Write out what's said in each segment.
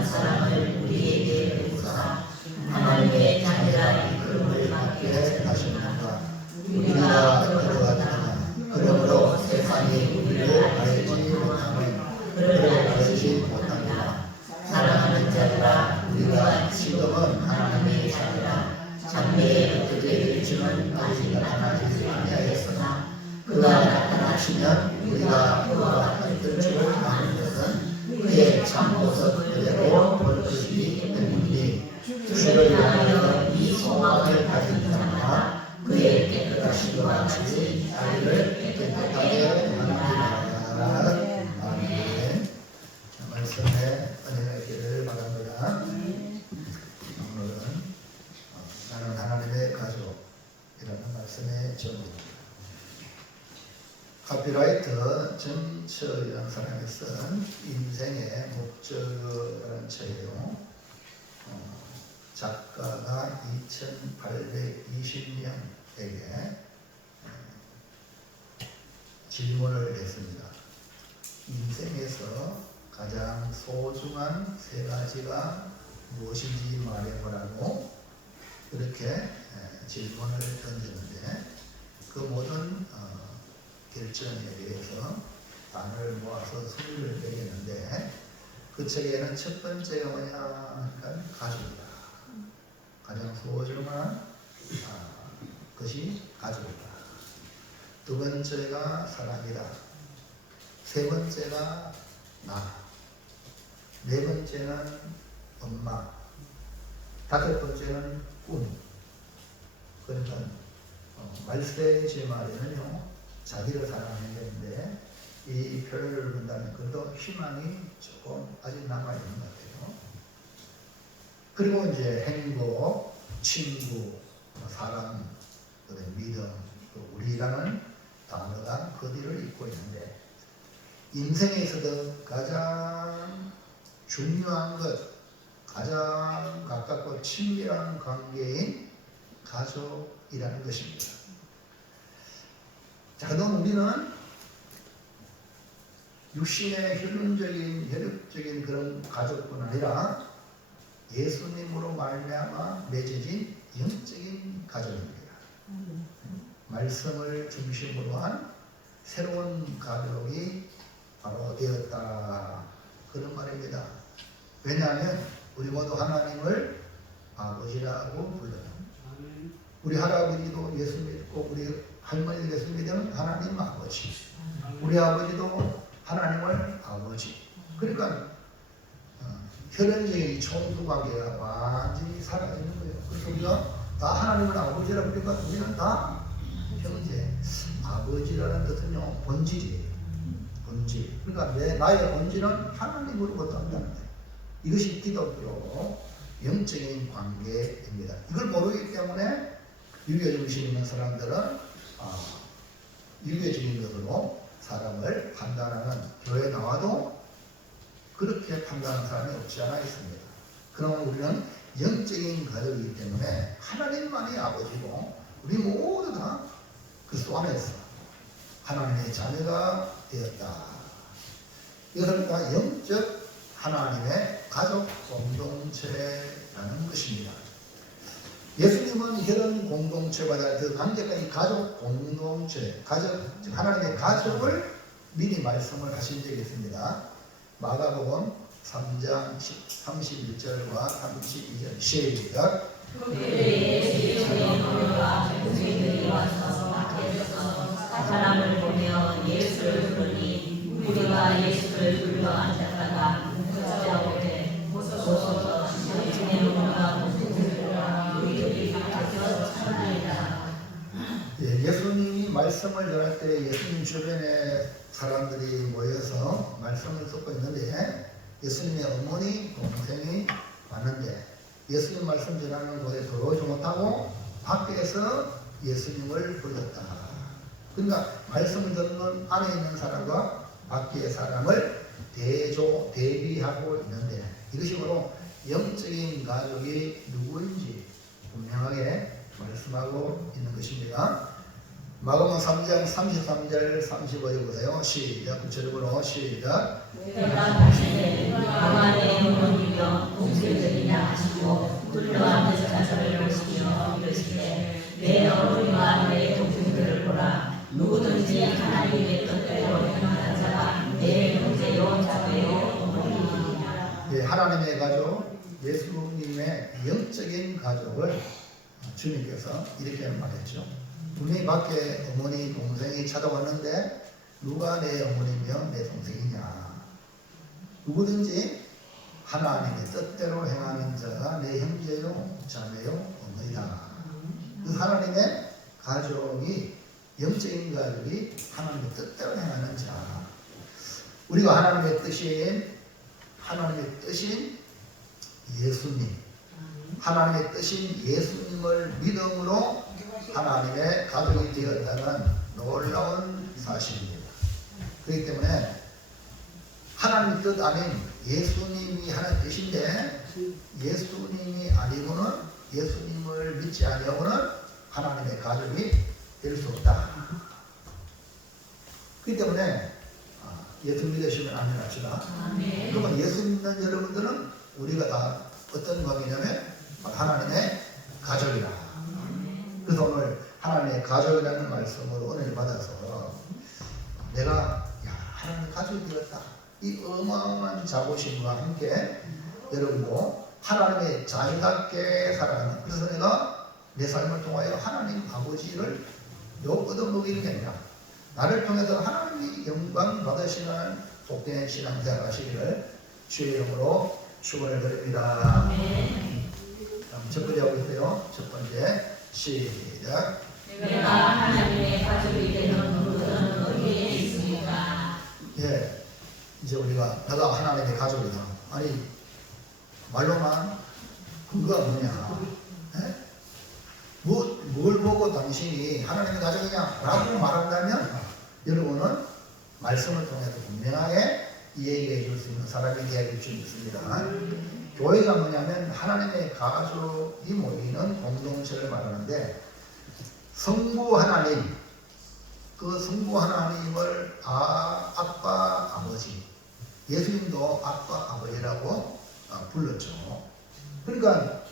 거룩한 사랑을 우리에게 베푸사 하나님의 자녀라 이끌음을 받게 하시는가. 우리가 들어갔다. 그러므로 세상이 우리를 알지 못하면 그를 알지 못한다. 사랑하는 자들아, 우리가 지금은 하나님의 자녀라. 장래에 어떻게 될지는 아직 나타나지 아니하였으나 그가 나타나시면 우리가 그와 같을 줄 아는 것은 그의 참모습 그대로 볼 것이기 때문이니 주를 위하여 이 소망을 가진 자마다 그의 깨끗하심과 같이 자기를 깨끗하게 만들어라. 아멘. 말씀에 은혜가 있기를 바랍니다. 오늘은 나는 하나님의 가족이라는 말씀의 제목입니다. 카피라이터 정처이라는 사람이 쓴 인생의 목적이라는 책이에요. 작가가 2820명에게 질문을 했습니다. 인생에서 가장 소중한 세 가지가 무엇인지 말해보라고 그렇게 질문을 던졌는데 그 모든 결정에 대해서 단어를 모아서 순위를 매겼는데 그 책에는 첫 번째가 뭐냐 하니까 가족이다. 가장 소중한 것이 가족이다. 두 번째가 사랑이다. 세 번째가 나. 네 번째는 엄마. 다섯 번째는 꿈. 그러니까 말세 제 말에는요. 자기를 사랑해야 되는데 이 표현을 본다면 그래도 희망이 조금 아직 남아있는 것 같아요. 그리고 이제 행복, 친구, 사랑, 믿음, 우리라는 단어가 그 뒤를 잇고 있는데 인생에서도 가장 중요한 것, 가장 가깝고 친밀한 관계인 가족이라는 것입니다. 자, 그럼 우리는 육신의 혈육적인 그런 가족뿐 아니라 예수님으로 말미암아 맺어진 영적인 가족입니다. 말씀을 중심으로 한 새로운 가족이 바로 되었다. 그런 말입니다. 왜냐하면 우리 모두 하나님을 아버지라고 불러요. 우리 할아버지도 예수 믿고 우리 할머니도 예수 믿으면 하나님 아버지. 우리 아버지도 하나님을 아버지. 그러니까 혈연적인 총수 관계가 완전히 사라지는 거예요. 그래서 우리가 다 하나님을 아버지라고 그러니까 우리는 다 형제. 아버지라는 뜻은요 본질이에요. 본질. 그러니까 나의 본질은 하나님으로부터 온다는 거예요. 이것이 기독교 영적인 관계입니다. 이걸 모르기 때문에 유교 중심 있는 사람들은 유교적인 것으로 사람을 판단하는 교회 나와도 그렇게 판단하는 사람이 없지 않아 있습니다. 그러면 우리는 영적인 가족이기 때문에 하나님만이 아버지고 우리 모두 다 그리스도 안에서 하나님의 자녀가 되었다. 이것은 다 영적 하나님의 가족 공동체라는 것입니다. 예수님은 이런 공동체보다 더 강력한 가족 공동체, 하나님의 가족을 미리 말씀을 하신 적이 있습니다. 마가복음 3장 31절과 32절 시작. 사람을 보며 예수를 부르니 우리가 예수를 불러 앉았다가 묻자 오되 보소서 당신의 몸과 우리들이 밖에서 찾나이다. 예수님이 말씀을 전할 때 예수님 주변에 사람들이 모여서 말씀을 듣고 있는데 예수님의 어머니, 동생이 왔는데 예수님 말씀 전하는 곳에 들어오지 못하고 밖에서 예수님을 불렀다. 그러니까 말씀을 듣는 안에 있는 사람과 밖의 사람을 대비하고 있는데 이것이 바로 영적인 가족이 누구인지 분명하게 말씀하고 있는 것입니다. 마가복음 3장 33절 35절 보세요. 시작. 구체적으로 시작. 대답하시되 가만의 어머니여 하나님의 가족, 예수님의 영적인 가족을 주님께서 이렇게 말했죠. 분명히 밖에 어머니 동생이 찾아왔는데 누가 내 어머니며 내 동생이냐. 누구든지 하나님의 뜻대로 행하는 자가 내 형제요 자매요 어머니다. 그 하나님의 가족이 영적인 가족이 하나님의 뜻대로 행하는 자. 우리가 하나님의 뜻인 예수님, 하나님의 뜻인 예수님을 믿음으로 하나님의 가족이 되었다는 놀라운 사실입니다. 그렇기 때문에 하나님의 뜻 아닌 예수님이 하나님의 뜻인데 예수님이 아니고는 예수님을 믿지 아니하고는 하나님의 가족이 될 수 없다. 그렇기 때문에 예수 믿으시면 아멘 합시다. 그러면 예수 믿는 여러분들은 우리가 다 어떤 관계냐면 하나님의 가족이라. 그래서 오늘 하나님의 가족이라는 말씀으로 은혜를 받아서 내가 하나님의 가족이 되었다. 이 어마어마한 자부심과 함께 여러분도 하나님의 자녀답게 살아가는, 그래서 내가 내 삶을 통하여 하나님 아버지를 얻어먹이는 게 아니라 나를 통해서 하나님이 영광 받으시는 복된 신앙생활 하시기를 주의 이름으로 축원을 드립니다. 첫 번째 하고 있어요. 첫 번째 시작. 내가 하나님의 가족이 되는 누구든 어디에 있습니까? 예, 이제 우리가 내가 하나님의 가족이다. 아니 말로만 그거가 뭐냐? 예? 뭘 보고 당신이 하나님의 가족이냐? 라고 말한다면 여러분은 말씀을 통해서 분명하게 이야기해 줄 수 있는 사람이 되어야 될 줄 믿습니다. 교회가 뭐냐면 하나님의 가족이 모이는 공동체를 말하는데 성부 하나님, 그 성부 하나님을 아빠, 아버지, 예수님도 아빠, 아버지라고 불렀죠. 그러니까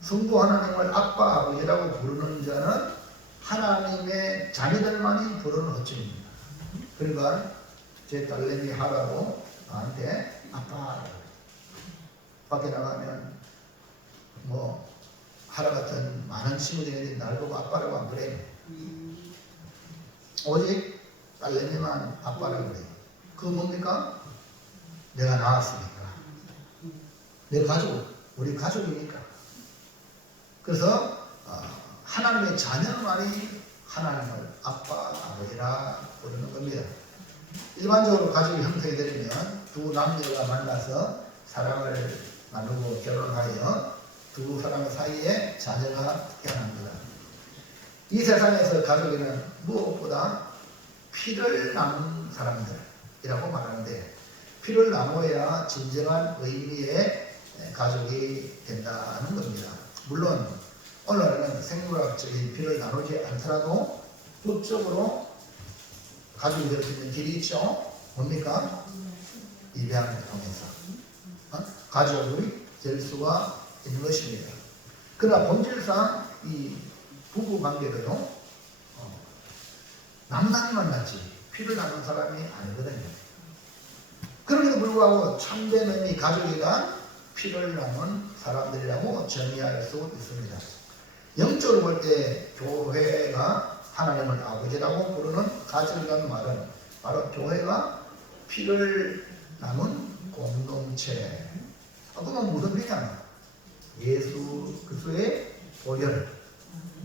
성부 하나님을 아빠, 아버지라고 부르는 자는 하나님의 자녀들만이 부르는 호칭입니다. 그러니까 제 딸내미 하라고 나한테 아빠, 밖에 나가면 뭐 하라 같은 많은 친구들이 날 보고 아빠라고 안 그래요. 오직 딸내미만 아빠라고 그래요. 그거 뭡니까? 내가 낳았으니까. 내 가족, 우리 가족이니까. 그래서 하나님의 자녀만이 하나님을 아빠, 아버지라 부르는 겁니다. 일반적으로 가족이 형성이 되려면 두 남녀가 만나서 사랑을 나누고 결혼하여 두 사람 사이에 자녀가 태어납니다. 이 세상에서 가족에는 무엇보다 피를 나눈 사람들이라고 말하는데 피를 나눠야 진정한 의미의 가족이 된다는 겁니다. 물론 오늘날에는 생물학적인 피를 나누지 않더라도 법적으로 가족이 될 수 있는 길이 있죠. 뭡니까? 입양을 통해서 가족이 될 수가 있는 것입니다. 그러나 본질상 이 부부 관계도요 남남이 만났지 피를 나눈 사람이 아니거든요. 그럼에도 불구하고 참된 의미 가족이가 피를 나눈 사람들이라고 정의할 수 있습니다. 영적으로 볼 때 교회가 하나님을 아버지라고 부르는 가족이라는 말은 바로 교회가 피를 나눈 공동체. 그건 무슨 피냐? 예수 그리스도의 보혈.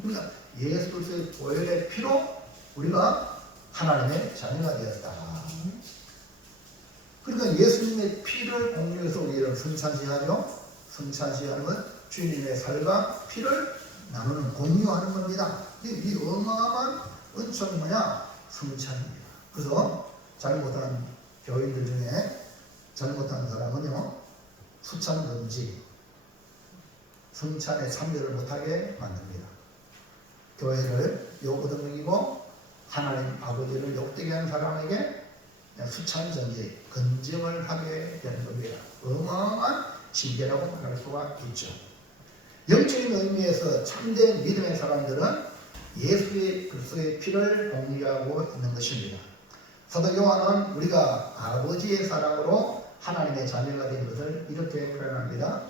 그러니까 예수 그리스도의 보혈의 피로 우리가 하나님의 자녀가 되었다. 그러니까 예수님의 피를 공유해서 우리를 성찬시하죠. 성찬시하는 건 주님의 살과 피를 나누는 공유하는 겁니다. 이 어마어마한 은총이 뭐냐? 성찬입니다. 그래서 잘못한 교인들 중에 잘못한 사람은요 수찬 금지, 성찬에 참여를 못하게 만듭니다. 교회를 욕얻어먹이고 하나님 아버지를 욕되게 하는 사람에게 수찬 전제, 건증을 하게 되는 겁니다. 어마어마한 징계라고 말할 수가 있죠. 영적인 의미에서 참된 믿음의 사람들은 예수의 그리스도의 피를 공유하고 있는 것입니다. 사도 요한은 우리가 아버지의 사랑으로 하나님의 자녀가 된 것을 이렇게 표현합니다.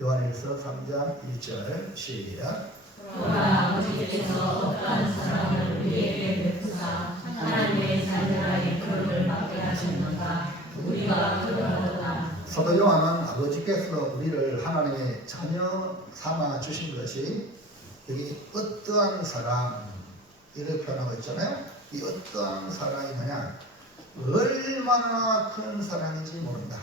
요한일서 3장 1절 시작. 그러나 아버지께서 어떠한 사랑을 우리에게 베푸사 하나님의 자녀라 일컬음을 받게 하셨는가 우리가 그러하도다. 사도 요한은 아버지께서 우리를 하나님의 자녀 삼아 주신 것이 여기 어떠한 사랑 이렇게 표현하고 있잖아요. 이 어떠한 사랑이 뭐냐? 얼마나 큰 사랑인지 모른다.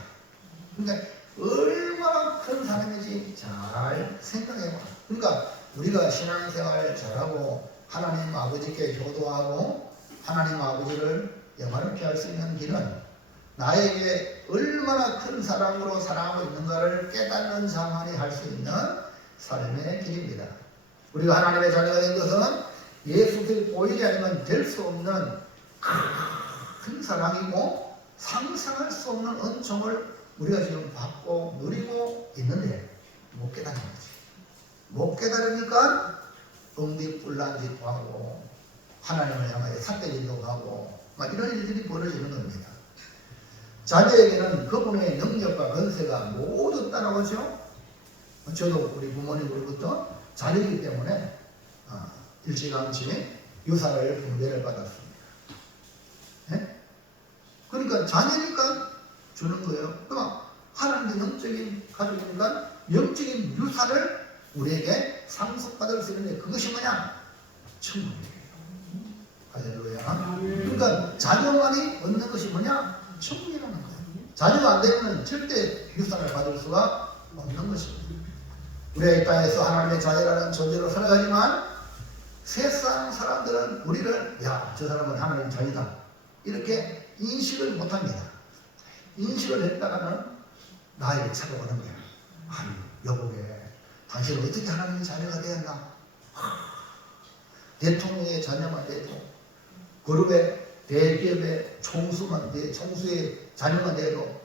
그러니까 얼마나 큰 사랑인지 잘 생각해봐. 그러니까 우리가 신앙생활 잘하고 하나님 아버지께 효도하고 하나님 아버지를 영화롭게 할 수 있는 길은 나에게 얼마나 큰 사랑으로 사랑하고 있는가를 깨닫는 자만이 할 수 있는 삶의 길입니다. 우리가 하나님의 자녀가 된 것은 예수를 보이지 않으면 될 수 없는 큰 사랑이고 상상할 수 없는 은총을 우리가 지금 받고 누리고 있는데 못 깨닫는 거지. 못 깨달으니까 엉비뿔난 짓도 하고 하나님을 향하여 삿대질도 하고 막 이런 일들이 벌어지는 겁니다. 자녀에게는 그분의 능력과 권세가 모두 따라오죠. 저도 우리 부모님으로부터 자녀이기 때문에 일찌감치 유사를 분배를 받았습니다. 네? 그러니까 자녀니까 주는 거예요. 그러니까 하나님의 영적인 가족이니까 영적인 유사를 우리에게 상속받을 수 있는데 그것이 뭐냐? 천국이에요. 할렐루야. 그러니까 자녀만이 얻는 것이 뭐냐? 천국이라는 거예요. 자녀가 안 되면 절대 유산을 받을 수가 없는 것입니다. 우리가 이 땅에서 하나님의 자녀라는 존재로 살아가지만 세상 사람들은 우리를 야, 저 사람은 하나님의 자녀다 이렇게 인식을 못합니다. 인식을 했다가는 나에게 찾아오는 거야. 아유, 여보게 당신은 어떻게 하나님의 자녀가 되었나? 대통령의 자녀만 돼도 그룹의 대기업의 총수의 자녀만 돼도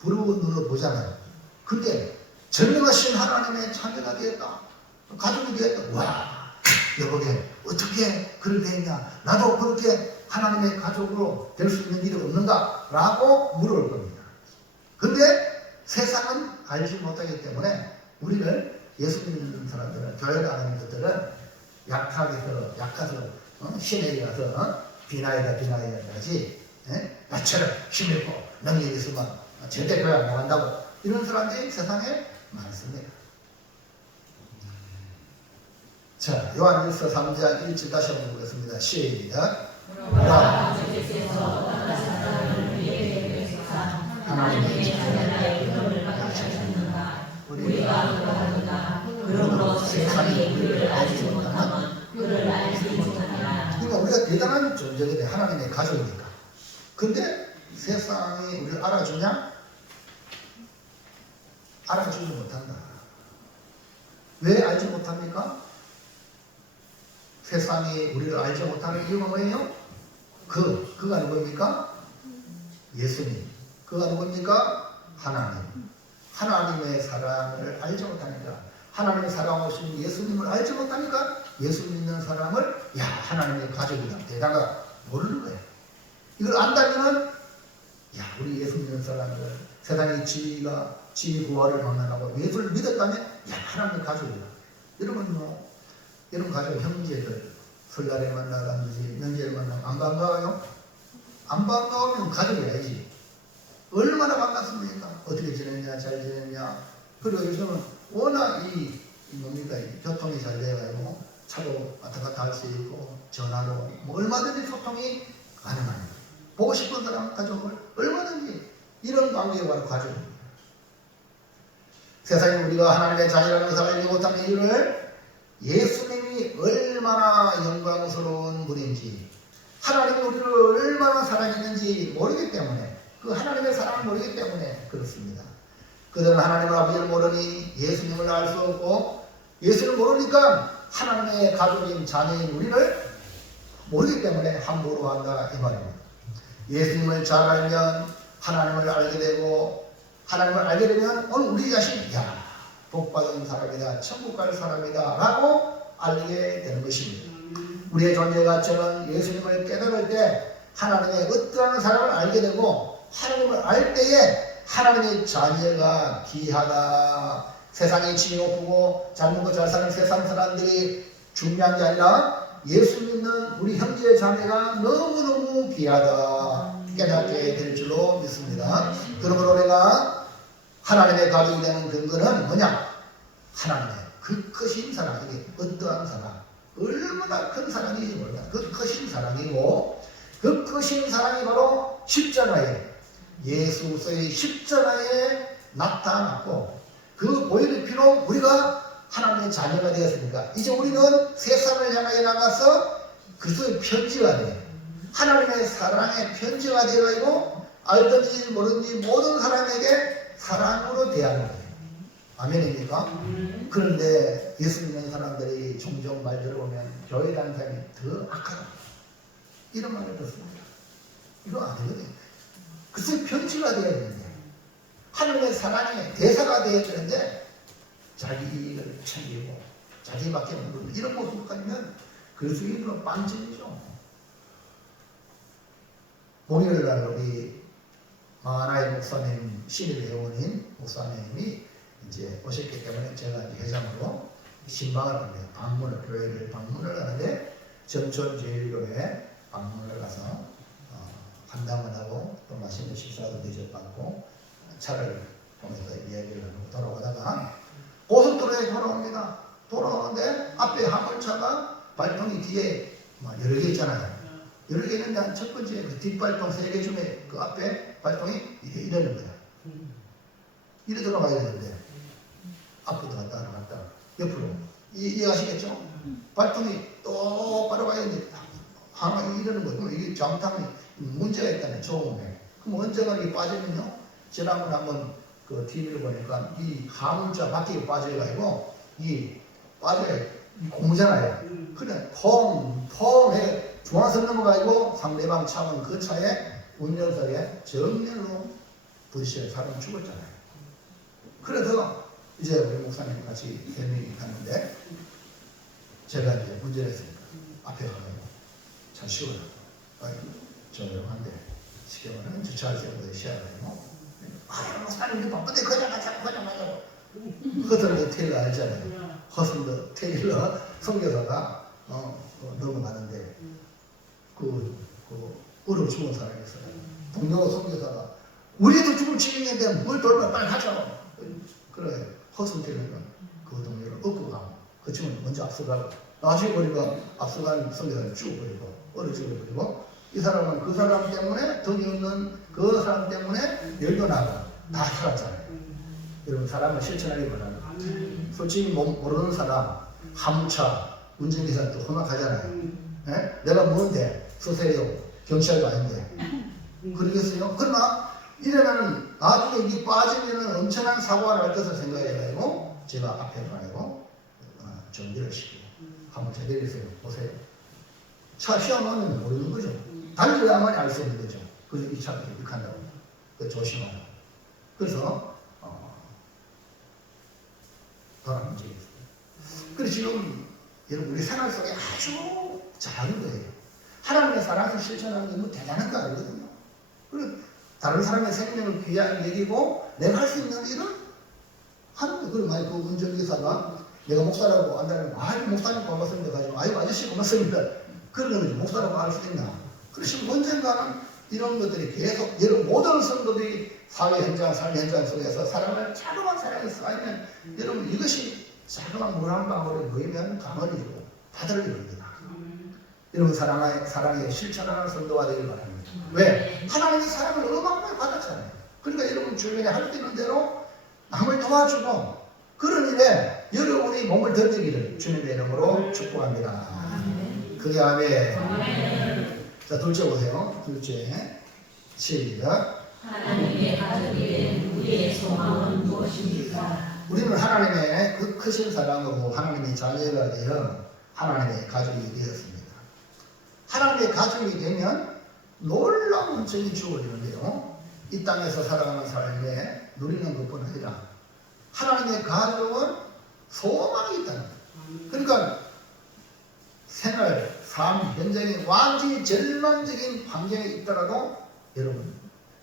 부러운 눈으로 보잖아요. 근데 전능하신 하나님의 자녀가 되었다. 가족이 되었다. 와, 여보게 어떻게 그렇게 되었냐? 나도 그렇게 하나님의 가족으로 될 수 있는 일이 없는가? 라고 물어볼 겁니다. 근데 세상은 알지 못하기 때문에 우리를 예수 믿는 사람들은 교회가 아닌 것들은 약해서 시내에 가서 비나이다 하지 나처럼 힘있고 능력이 있으면 절대 교회 안 나간다고 이런 사람들이 세상에 많습니다. 자, 요한일서 3장 1절 다시 한번 보겠습니다. 시작. 그러나 아버지께서 어떠한 사랑을 우리에게 베푸사 하나님의 자녀라 일컬음을 받게 하셨는가 우리가 그러하도다. 그러므로 세상이 우리를 알지 못하면 그를 알지 못하리라. 그러니까 우리가 대단한 존재가 돼. 하나님의 가족이니까. 근데 세상이 우리를 알아주냐? 알아주지 못한다. 왜 알지 못합니까? 세상이 우리를 알지 못하는 이유가 뭐예요? 그가 누굽니까? 예수님. 그가 누굽니까? 하나님. 하나님의 사랑을 알지 못하니까 하나님의 사랑하신 예수님을 알지 못하니까 예수 믿는 사람을 야, 하나님의 가족이다. 대단하다. 모르는 거예요. 이걸 안다면 야, 우리 예수 믿는 사람들 세상의 지위 부활을 만나라고 예수를 믿었다면 야, 하나님의 가족이다. 여러분 이런 가족 형제들 설날에 만나든지 명절에 만나면 안 반가워요? 안 반가우면 가족이 아니지. 얼마나 반갑습니까? 어떻게 지냈냐, 잘 지냈냐. 그리고 요즘은 워낙 이 교통이 잘 돼가지고 차도 왔다 갔다 할 수 있고 전화로 뭐 얼마든지 소통이 가능합니다. 보고 싶은 사람 가족을 얼마든지 이런 관계가 바로 가족입니다. 세상에 우리가 하나님의 자녀라는 것을 알지 못하는 이유를 예수님이 얼마나 영광스러운 분인지 하나님이 우리를 얼마나 사랑했는지 모르기 때문에 그 하나님의 사랑을 모르기 때문에 그렇습니다. 그들은 하나님을 아버지를 모르니 예수님을 알 수 없고 예수를 모르니까 하나님의 가족인 자녀인 우리를 모르기 때문에 함부로 한다 이 말입니다. 예수님을 잘 알면 하나님을 알게 되고 하나님을 알게 되면 오늘 우리 자신이 야, 복받은 사람이다, 천국 갈 사람이다 라고 알게 되는 것입니다. 우리의 존재 가치는 예수님을 깨달을 때 하나님의 어떠한 사람을 알게 되고 하나님을 알 때에 하나님의 자녀가 귀하다. 세상이 지위 높고 잘 먹고 잘 사는 세상 사람들이 중요한 게 아니라 예수 믿는 우리 형제 자매가 너무너무 귀하다 깨닫게 될 줄로 믿습니다. 그러므로 내가 하나님의 가족이 되는 근거는 뭐냐? 하나님의 그 크신 사랑, 이게 어떠한 사랑, 얼마나 큰 사랑인지 몰라. 그 크신 사랑이고, 그 크신 사랑이 바로 십자가에, 예수의 십자가에 나타났고, 그 보혈의 피로 우리가 하나님의 자녀가 되었으니까 이제 우리는 세상을 향하여 나가서 그리스도의 편지가 돼. 하나님의 사랑의 편지가 되어가지고 알든지 모르든지 모든 사람에게 사랑으로 대하는 거예요. 아멘입니까? 그런데 예수 믿는 사람들이 종종 말 들어보면 교회 다니는 사람이 더 악하다 이런 말을 듣습니다. 이거 안 되거든요. 그래서 편지가 되어야 되는데 하나님의 사랑의 대사가 되어야 되는데 자기를 챙기고 자기밖에 모르는 이런 모습까지면 그리스도인으로 반전이죠. 목요일날 우리 마하나이 목사님 신입 회원인 목사님이 이제 오셨기 때문에 제가 이제 회장으로 신방을 합니다. 방문을 교회를 방문을 하는데 전천제일교회 방문을 가서 간담을 하고 또 맛있는 식사도 대접받고 차를 통해서 이야기를 하고 돌아오다가 고속도로에 돌아옵니다. 돌아오는데 앞에 화물차가 발통이 뒤에 여러 개 있잖아요. 여러 개 있는데 첫 번째 그 뒷발통 3개 중에 그 앞에 발통이 이러는 거야. 이래 들어가야 되는데 앞으로 갔다 갔다 옆으로 이해하시겠죠? 발통이 똑바로 가야 되는데 하나 이러는 거예요. 이게 잘못하면 문제가 있다네. 조음에. 그럼 언제가 이게 빠지면요. 지난번에 한번 그 TV를 보니까 이 화물차 바퀴가 빠져가지고 이 빠져야 고무잖아요. 그래 펑펑 해 중앙선 넘어가지고 상대방 차는 그 차에 운전석에 정면으로 부딪혀서 사람 죽었잖아요. 그래서 이제 우리 목사님 같이 3명이 갔는데 제가 이제 운전했으니까 앞에 가가지고 잘 쉬어라. 조용한데 시켜보면 주차할 때보다 쉬어가지고 아유 목사님 바쁜데 그냥 가자고 허슬더 테일러 알잖아요. 허슬더 테일러 선교사가 넘어가는데 얼어 죽은 사람이 있어요. 동료 선교사가 우리도 죽을 지경인데 뭘 돌면 빨리 가자. 그래 허슬더 테일러가 그 동료를 업고 가고 그 친구는 먼저 앞서가고 나중에 보니까 앞서간 선교사를 죽어버리고 얼어 죽어버리고 이 사람은 그 사람 때문에 돈이 없는 그 사람 때문에 열도 나고 다 살았잖아요. 여러분 사람을 실천하기 바랍니다. 솔직히 모르는 사람 화물차 운전기사도 험악하잖아요. 네? 내가 뭔데 서세요 경찰도 아닌데 그러겠어요? 그러나 이러면 나중에 이게 빠지면 엄청난 사고가 날 것을 생각해가지고 제가 앞에 가고 정비를 시키고 화물차 내리세요 보세요. 차 시험하면 모르는 거죠. 달려야만 알 수 있는 거죠. 그래서 이 차가 이렇게 한다고. 조심하라. 그래서, 그런 문제가 있어요. 그래서 지금, 여러분, 우리 생활 속에 아주 잘하는 거예요. 하나님의 사랑을 실천하는 게 뭐 대단한 거 아니거든요. 그리고 다른 사람의 생명을 귀하게 여기고 내가 할 수 있는 일을 하는 거예요. 그리고 만약 그 운전기사가 내가 목사라고 안다면, 아유, 목사님 고맙습니다. 가지고, 아유, 아저씨 고맙습니다. 그러면 목사라고 할 수 있나? 그러시면 언젠가는 이런 것들이 계속 여러분 모든 성도들이 사회 현장, 삶 현장 속에서 사람을 자그마한 사랑이 쌓이면 여러분 이것이 자그마한 물 한 방울에 모이면 강을 이루고 바다를 이룹니다. 여러분 사랑의 실천하는 성도가 되길 바랍니다. 왜? 하나님의 사랑을 어마어마하게 받았잖아요. 그러니까 여러분 주변에 할 수 있는 대로 남을 도와주고 그런 일에 여러분이 몸을 던지기를 주님의 이름으로 축복합니다. 그게 아멘. 자, 둘째 보세요. 둘째. 시작. 하나님의 가족이 된 우리의 소망은 무엇입니까? 우리는 하나님의 그 크신 사랑으로 하나님의 자녀가 되어 하나님의 가족이 되었습니다. 하나님의 가족이 되면 놀라운 은총이 주어지는데요. 이 땅에서 살아가는 삶에 누리는 것뿐 아니라 하나님의 가족은 소망이 있다는 거예요. 그러니까 생활, 삶, 현장에 완전히 절망적인 환경에 있더라도 여러분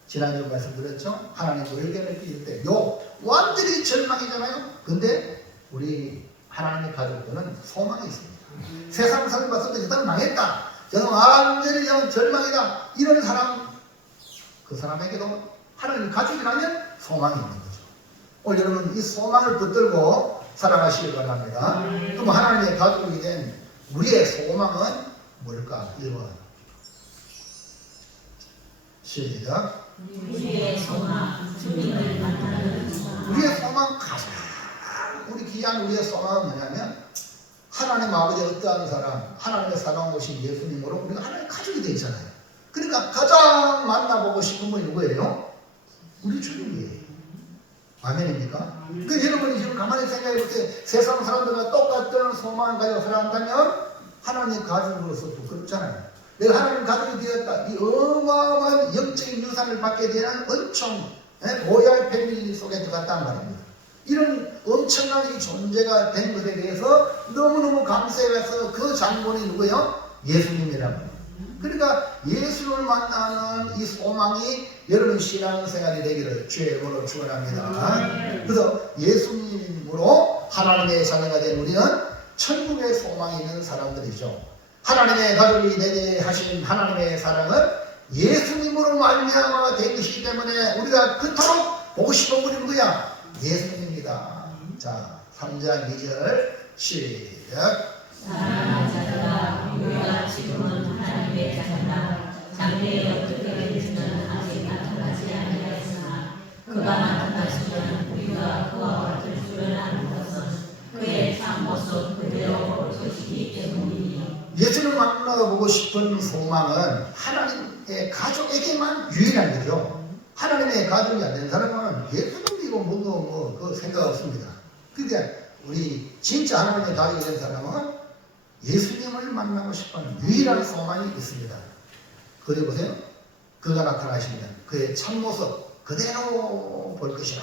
지난주 말씀드렸죠? 하나님도 의견을 삐질 때 요 완전히 절망이잖아요. 근데 우리 하나님의 가족들은 소망이 있습니다. 세상 사람 봤을 때 저는 망했다, 저는 완전히 절망이다, 이런 사람, 그 사람에게도 하나님의 가족이라면 소망이 있는 거죠. 오늘 여러분 이 소망을 붙들고 살아가시길 바랍니다. 그럼 하나님의 가족이 된 우리의 소망은 뭘까? 1번 시작. 우리의 소망, 주님을 만나는 소망. 우리의 소망, 가장 우리 귀한 우리의 소망은 뭐냐면 하나님 아버지의 어떠한 사람, 하나님의 사랑하신 예수님으로 우리가 하나님의 가족이 되어 있잖아요. 그러니까 가장 만나보고 싶은 분이 누구예요? 우리 주님이에요. 아멘입니까? 그 여러분이 지금 가만히 생각해 볼 때 세상 사람들과 똑같은 소망을 가지고 살아간다면 하나님의 가족으로서 부끄럽잖아요. 내가 하나님 가족이 되었다, 이 어마어마한 영적인 유산을 받게 되는 엄청 로얄 패밀리 속에 들어갔단 말입니다. 이런 엄청난 이 존재가 된 것에 대해서 너무너무 감사해서 그 장본이 누구예요? 예수님이랍니다. 그러니까 예수를 만나는 이 소망이 여러분 신앙생활이 되기를 주의 이름으로 축원합니다. 그래서 예수님으로 하나님의 자녀가 된 우리는 천국의 소망이 있는 사람들이죠. 하나님의 가족이 되게 하신 하나님의 사랑은 예수님으로 말미암아 된 것이기 때문에 우리가 그토록 보고 싶은 분이 누구야? 예수님입니다. 자, 3장 2절 시작. 사랑하는 자들아, 우리가 지금은 하나님의 자녀라. 장래에 어떻게 될지는 아직 나타나지 아니하였으나 그가 나타나시면 우리가 그와 같을 줄을 아는 것은 그의 참 모습 그대로 볼 것이기 때문이니. 예수를 만나보고 싶은 소망은 하나님의 가족에게만 유일한 거죠. 하나님의 가족이 안 된 사람은 예수님이고 뭐고 그 생각 없습니다. 그러니까 우리 진짜 하나님의 가족이 된 사람은 예수님을 만나고 싶은 유일한 소망이 있습니다. 그래 보세요. 그가 나타나시면 그의 참모습 그대로 볼 것이라.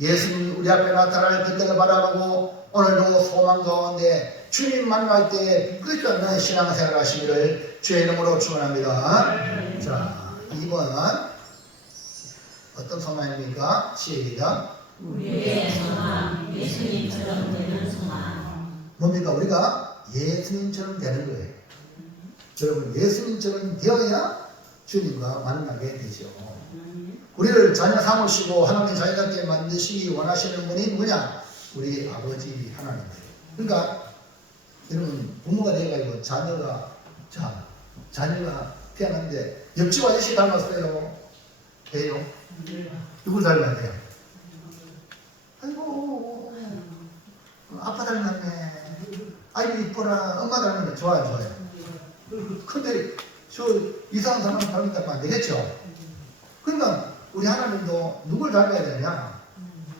예수님이 우리 앞에 나타날 그때를 바라보고 오늘도 소망 가운데 주님 만날 때 끝이 없는 신앙생활 하시기를 주의 이름으로 축원합니다. 자, 2번 어떤 소망입니까? 시작. 우리의 소망, 예수님처럼 되는 소망. 뭡니까? 우리가 예수님처럼 되는 거예요. 여러분, 예수님처럼 되어야 주님과 만나게 되죠. 우리를 자녀 삼으시고 하나님의 자녀답게 만드시기 원하시는 분이 누구냐? 우리 아버지 하나님이에요. 그러니까 여러분, 부모가 되어가지고 자녀가 태어났는데 옆집 아저씨 닮았어요? 돼요? 누굴 닮아야 돼요? 아이고 아빠 닮았네, 아이고 이뻐라, 엄마 닮았네. 좋아요. 근데 저 이상한 사람 닮았다고 안 되겠죠? 그러니까 우리 하나님도 누굴 닮아야 되냐?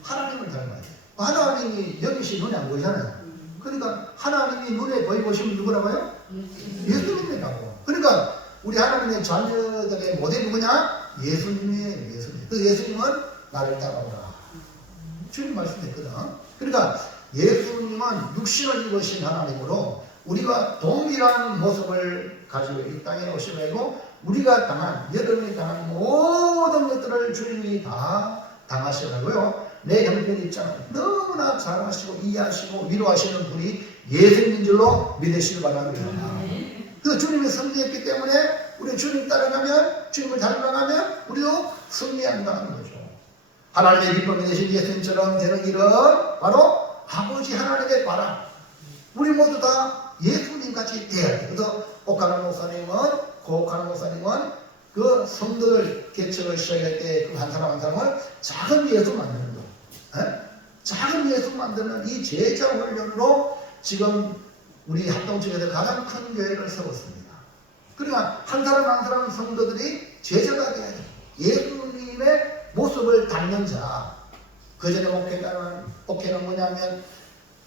하나님을 닮아야 돼요. 하나님이 여기시 눈에 안 보이잖아요. 그러니까 하나님이 눈에 보이시면 누구라고요? 예수님이라고. 그러니까 우리 하나님의 자녀들의 모델이 누구냐? 예수님이에요. 예수님. 그 예수님은 나를 따라오라, 주님 말씀했거든. 그러니까 예수님은 육신을 입으신 하나님으로 우리가 동일한 모습을 가지고 이 땅에 오시고 우리가 당한, 여러분이 당한 모든 것들을 주님이 다 당하시라고요. 내 형편 입장을 너무나 잘 하시고 이해하시고 위로하시는 분이 예수님인 줄로 믿으시길 바랍니다. 그 주님이 승리했기 때문에 우리 주님 따라가면, 주님을 닮아가면 우리도 승리한다는 거죠. 하나님의 기쁨이 되신 예수님처럼 되는 길은 바로 아버지 하나님의 바람. 우리 모두 다 예수님같이 돼야 돼요. 그래서 옥하나 목사님은 그 성도들 개척을 시작할 때 그 한 사람 한 사람을 작은 예수 만드는 거. 작은 예수 만드는 이 제자 훈련으로 지금 우리 합동측에서 가장 큰 교회를 세웠습니다. 그러니까 한 사람 한 사람 성도들이 제자가 돼야 돼요. 예수님의 모습을 닮는 자. 그 전에 목회는 뭐냐면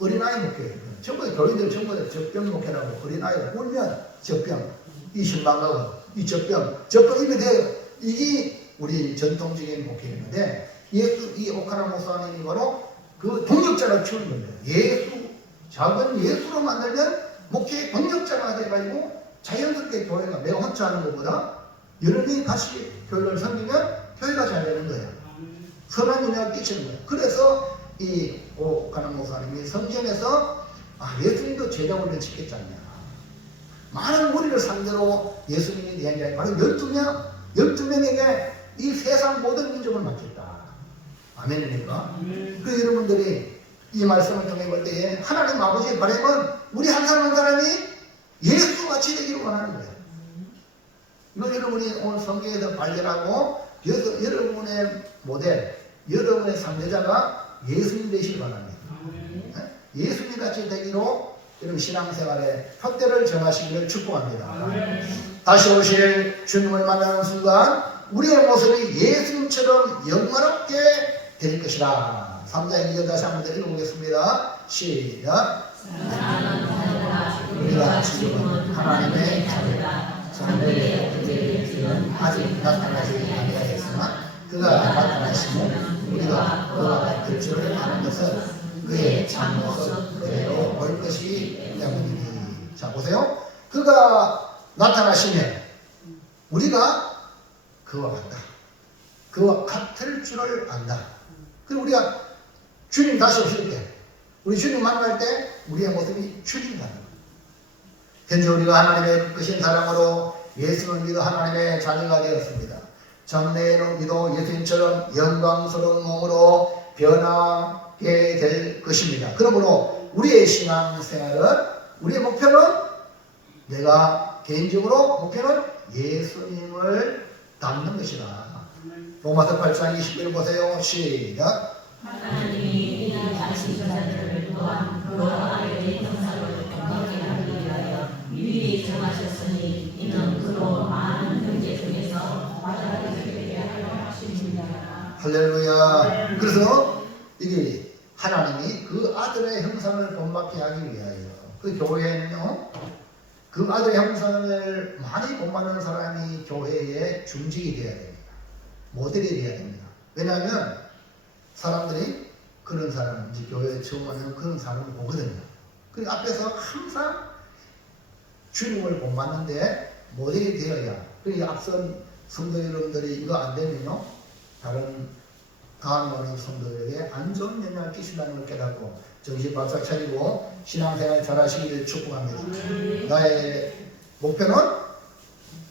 어린아이 목회. 전부 다 교인들 전부 다 젖병 목회라고. 어린아이가 울면 젖병, 이 신방가고 이 젖병 입에 대요. 이게 우리 전통적인 목회인데 이 옥하나 목사님이 바로 그 동력자를 키우는 겁니다. 작은 예수로 만들면 목회의 동력자가 돼가지고 자연스럽게 교회가 내가 혼자 하는 것보다 여러분이 같이 교회를 섬기면 교회가 잘 되는 거예요. 선한 영향을 끼치는 거예요. 그래서 이 오가는 목사님이 성경에서 예수님도 제자훈련 시켰지 않냐. 많은 무리를 상대로 예수님이 이야기한 바로 12명에게 이 세상 모든 민족을 맡겼다. 아멘입니까? 그 여러분들이 이 말씀을 통해 볼 때에 하나님 아버지의 바람은 우리 한 사람 한 사람이 예수같이 되기를 원하는 거예요. 이거 여러분이 오늘 성경에서 발견하고 여러분의 모델, 여러분의 상대자가 예수님 되시길 바랍니다. 예수님 같이 되기로 여러분 신앙생활에 푯대를 정하시기를 축복합니다. 다시 오실 주님을 만나는 순간 우리의 모습이 예수님처럼 영화롭게 될 것이다. 3장 2절 다시 한번 읽어보겠습니다. 시작. 우리가 지금은 하나님의 자녀다. 장래에 어떻게 될지는 아직 나타나지 아니하였으나 그가 나타나시면 우리가 그와 같을 줄을 아는 것은 그의 참모습 그대로 볼 것이기 때문이니. 자 보세요. 그가 나타나시면 우리가 그와 같다. 그와 같을 줄을 안다. 그리고 우리가 주님 다시 오실 때 우리 주님 만날 때 우리의 모습이 주님이다. 현재 우리가 하나님의 크신 사랑으로 예수를 믿어 하나님의 자녀가 되었습니다. 장래에는 우리도 예수님처럼 영광스러운 몸으로 변하게 될 것입니다. 그러므로 우리의 신앙생활은 우리의 목표는 내가 개인적으로 목표는 예수님을 닮는 것이다. 로마서 8장 20절 보세요. 시작. 하나님이 당신 자녀를 또한 그의 형상을 변하게 하기 위하여 미리 정하셨으니 이는 그로 많은 형제 중에서 마다하게 하려 하십니다. 할렐루야. 그래서 이게 하나님이 그 아들의 형상을 본받게 하기 위하여 그 교회는요 그 아들의 형상을 많이 본받는 사람이 교회의 중직이 되어야 됩니다. 모델이 되어야 됩니다. 왜냐하면 사람들이 그런 사람, 이제 교회에 처음 하면 그런 사람을 보거든요. 그 앞에서 항상 주님을 본받는데 모델이 되어야. 그 앞선 성도 여러분들이 이거 안 되면요, 다음에 오는 성도들에게 안 좋은 영향을 끼친다는 걸 깨닫고 정신 바짝 차리고 신앙생활 잘 하시기를 축복합니다. 나의 목표는